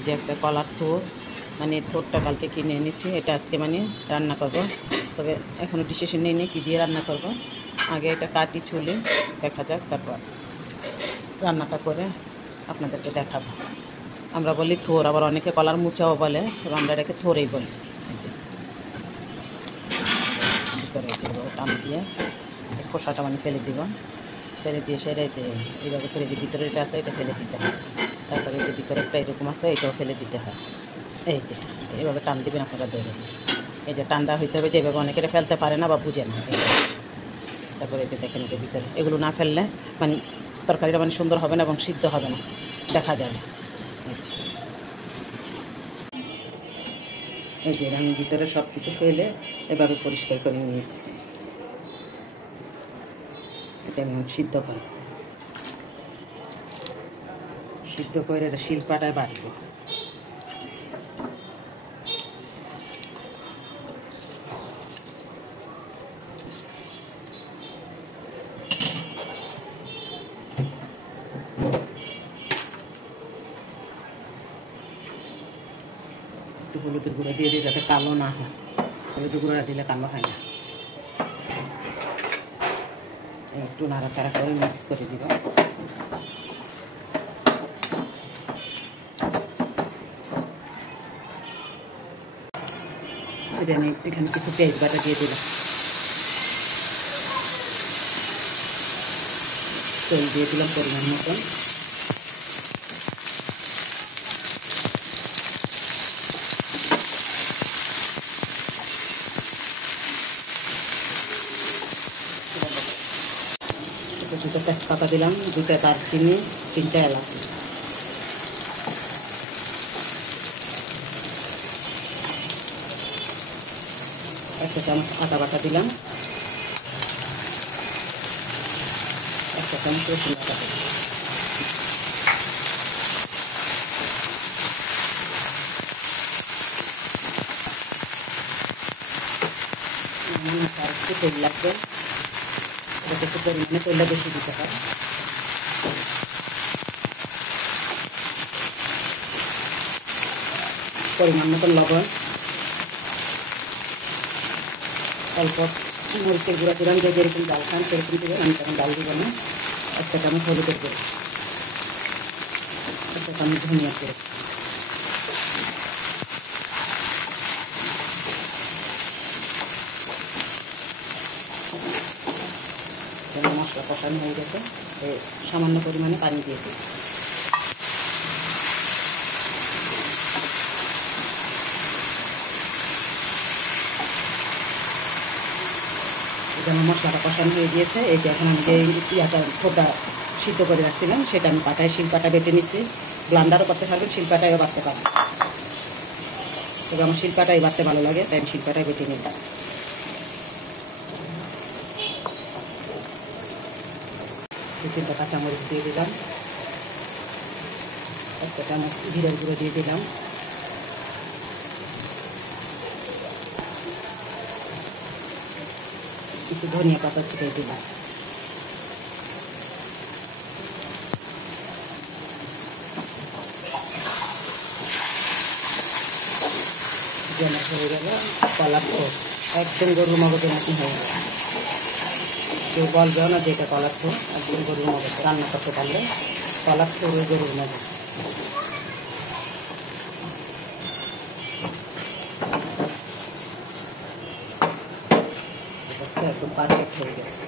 এই যে একটা কলার থোর, মানে থোরটা কালকে কিনে এনেছি, এটা আজকে মানে রান্না করব। তবে এখনও ডিসিশন নিইনি কী দিয়ে রান্না করব। আগে এটা কাটি ছুলে দেখা যাক, তারপর রান্নাটা করে আপনাদেরকে দেখাবো। আমরা বলি থোর, আবার অনেকে কলার মুচাও বলে, তবে আমরা এটাকে থোরেই বলি। এই যে ভিতরে টান দিয়ে খোসাটা মানে ফেলে দিব, ফেলে দিয়ে সেটা যে এইভাবে করে যে ভিতরে এটা আছে এটা ফেলে দিতে হয়। তারপরে যে ভিতরে একটা এরকম আছে এটাও ফেলে দিতে হয়। এই যে এইভাবে টান দিবেন আপনারা ধরে, এই যে টানটা হইতে হবে, যেভাবে অনেকেরা ফেলতে পারে না বা বুঝে না। তারপরে এই যে দেখেন যে ভিতরে এগুলো না ফেললে মানে তরকারিটা মানে সুন্দর হবে না এবং সিদ্ধ হবে না, দেখা যাবে। এই যে আমি ভিতরে সব কিছু ফেলে এভাবে পরিষ্কার করে নিয়েছি। এটা আমি সিদ্ধ করব, সিদ্ধ করে এটা শিলপাটায় বাটব। একটু হলুদের গুঁড়ো দিয়ে দিই যাতে কালো না হয়, হলুদের গুঁড়োটা দিলে কালো হয় না। একটু নাড়াচাড়া করে মিক্স করে দিব। এখানে কিছু পেঁয়াজ বাটা দিয়ে দিলাম, তেল দিয়ে দিলাম পরিমাণ মতন। দুটো তেজপাতা দিলাম, দুটো দারচিনি, 3টা এলাচ, একটা চামচ আদা বাটা দিলাম, একটা চামচ রসুন বাটা দিলাম। একটু তেল লাগবে, এটা একটু পরিমাণে তেলটা বেশি দিতে হয়। পরিমাণ মতন লবণ, অল্প মরিচের গুঁড়া দিলাম, যে যেরকম ডাল খান সেরকম দেবেন, আমি তখন ডাল দিব না। একটা চামচ হলুদের গুঁড়ো, একটা চামচ ধনিয়া গুঁড়ো, মশলা কষানো হয়ে গেছে, সামান্য পরিমাণে পানি দিয়ে দিই। যেমন মশলাটা কষানো হয়ে গিয়েছে, এই যে এখন আমি যে থোটা সিদ্ধ করে রাখছিলাম সেটা আমি পাটায় শিলপাটা বেটে নিচ্ছি। ব্লান্ডারও করতে পারবেন, শিলপাটায়ও বাটতে পারবেন, তবে আমার শিলপাটাই বাটতে ভালো লাগে, তাই আমি শিলপাটায় বেটে নিতাম। তিনটা কাঁচামরিচ দিয়ে দিলাম, একটা চামচ জিরার গুঁড়ো দিয়ে দিলাম, কিছু ধনিয়া পাতা ছিটিয়ে দিলাম। যেমন হয়ে গেল কলার থোর, একদম গরুর মগজের মতন হয়ে গেল। কেউ বলবেও না যে এটা কলার থোর, একদম গরুর মগজ। রান্না করতে পারলে কলার থোর ওই গরুর মগজ। একদম পারফেক্ট হয়ে গেছে।